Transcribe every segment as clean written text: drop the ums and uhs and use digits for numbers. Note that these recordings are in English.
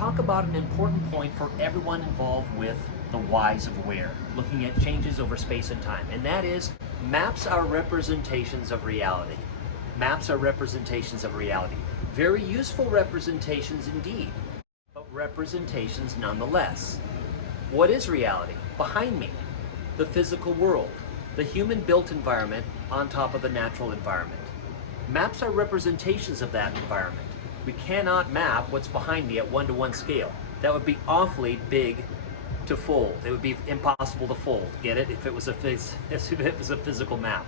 talk about an important point for everyone involved with the whys of where, looking at changes over space and time, and that is maps are representations of reality. Maps are representations of reality. Very useful representations indeed, but representations nonetheless. What is reality? Behind me, the physical world, the human-built environment on top of the natural environment. Maps are representations of that environment. We cannot map what's behind me at one-to-one scale. That would be awfully big to fold. It would be impossible to fold, get it? If it was a physical map.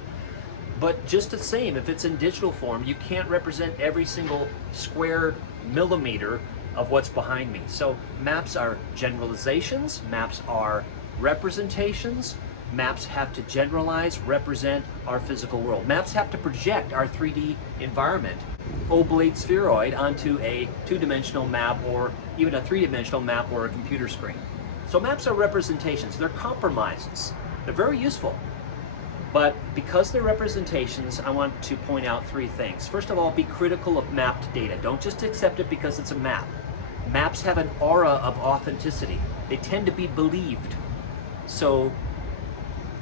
But just the same, if it's in digital form, you can't represent every single square millimeter of what's behind me. So maps are generalizations, maps are representations, maps have to generalize, represent our physical world. Maps have to project our 3D environment, oblate spheroid, onto a two-dimensional map or even a three-dimensional map or a computer screen. So maps are representations, they're compromises. They're very useful. But because they're representations, I want to point out three things. First of all, be critical of mapped data. Don't just accept it because it's a map. Maps have an aura of authenticity. They tend to be believed. So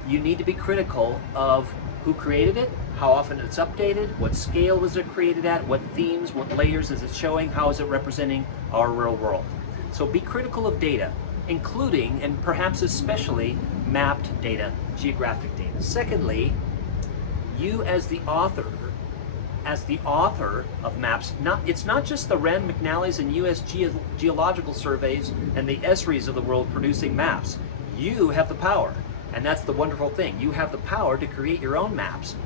you need to be critical of who created it, how often it's updated, what scale was it created at, what themes, what layers is it showing, how is it representing our real world. So be critical of data, including and perhaps especially mapped data, geographic data. Secondly, you as the author of maps, it's not just the Rand McNally's and U.S. Geological Surveys and the ESRIs of the world producing maps. You have the power, and that's the wonderful thing. You have the power to create your own maps,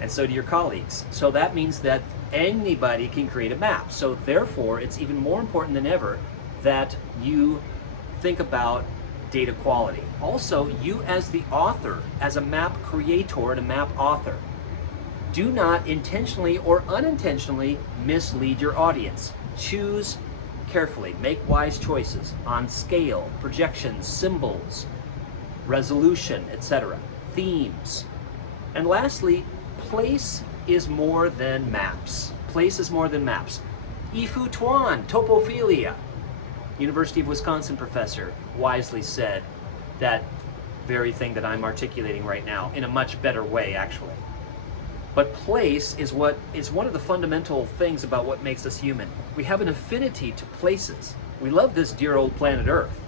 and so do your colleagues. So that means that anybody can create a map. So therefore, it's even more important than ever that you think about data quality. Also, you as the author, as a map creator and a map author, do not intentionally or unintentionally mislead your audience. Choose carefully, make wise choices on scale, projections, symbols, resolution, etc., themes. And lastly, place is more than maps. Place is more than maps. Yifu Tuan, topophilia. University of Wisconsin professor wisely said that very thing that I'm articulating right now in a much better way, actually. But place is one of the fundamental things about what makes us human. We have an affinity to places. We love this dear old planet Earth,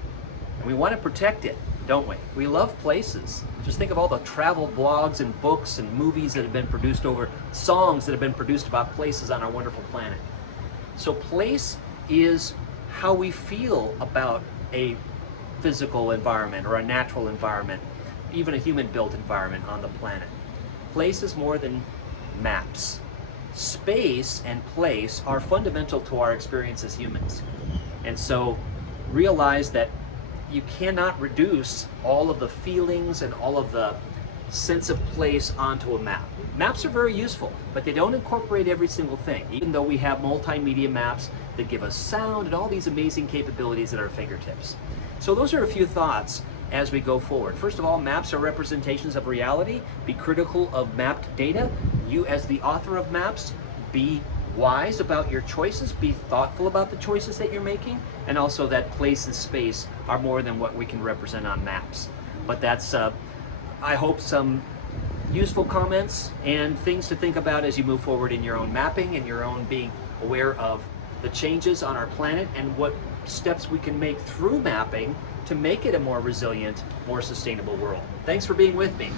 and we want to protect it, don't we? We love places. Just think of all the travel blogs and books and movies that have been produced over, songs that have been produced about places on our wonderful planet. So place is how we feel about a physical environment or a natural environment, even a human-built environment on the planet. Place is more than maps. Space and place are fundamental to our experience as humans. And so realize that you cannot reduce all of the feelings and all of the sense of place onto a map. Maps are very useful, but they don't incorporate every single thing, even though we have multimedia maps that give us sound and all these amazing capabilities at our fingertips. So those are a few thoughts as we go forward. First of all, maps are representations of reality. Be critical of mapped data. You as the author of maps, be wise about your choices, be thoughtful about the choices that you're making, and also that place and space are more than what we can represent on maps. But that's, I hope, some useful comments and things to think about as you move forward in your own mapping and your own being aware of the changes on our planet and what steps we can make through mapping to make it a more resilient, more sustainable world. Thanks for being with me.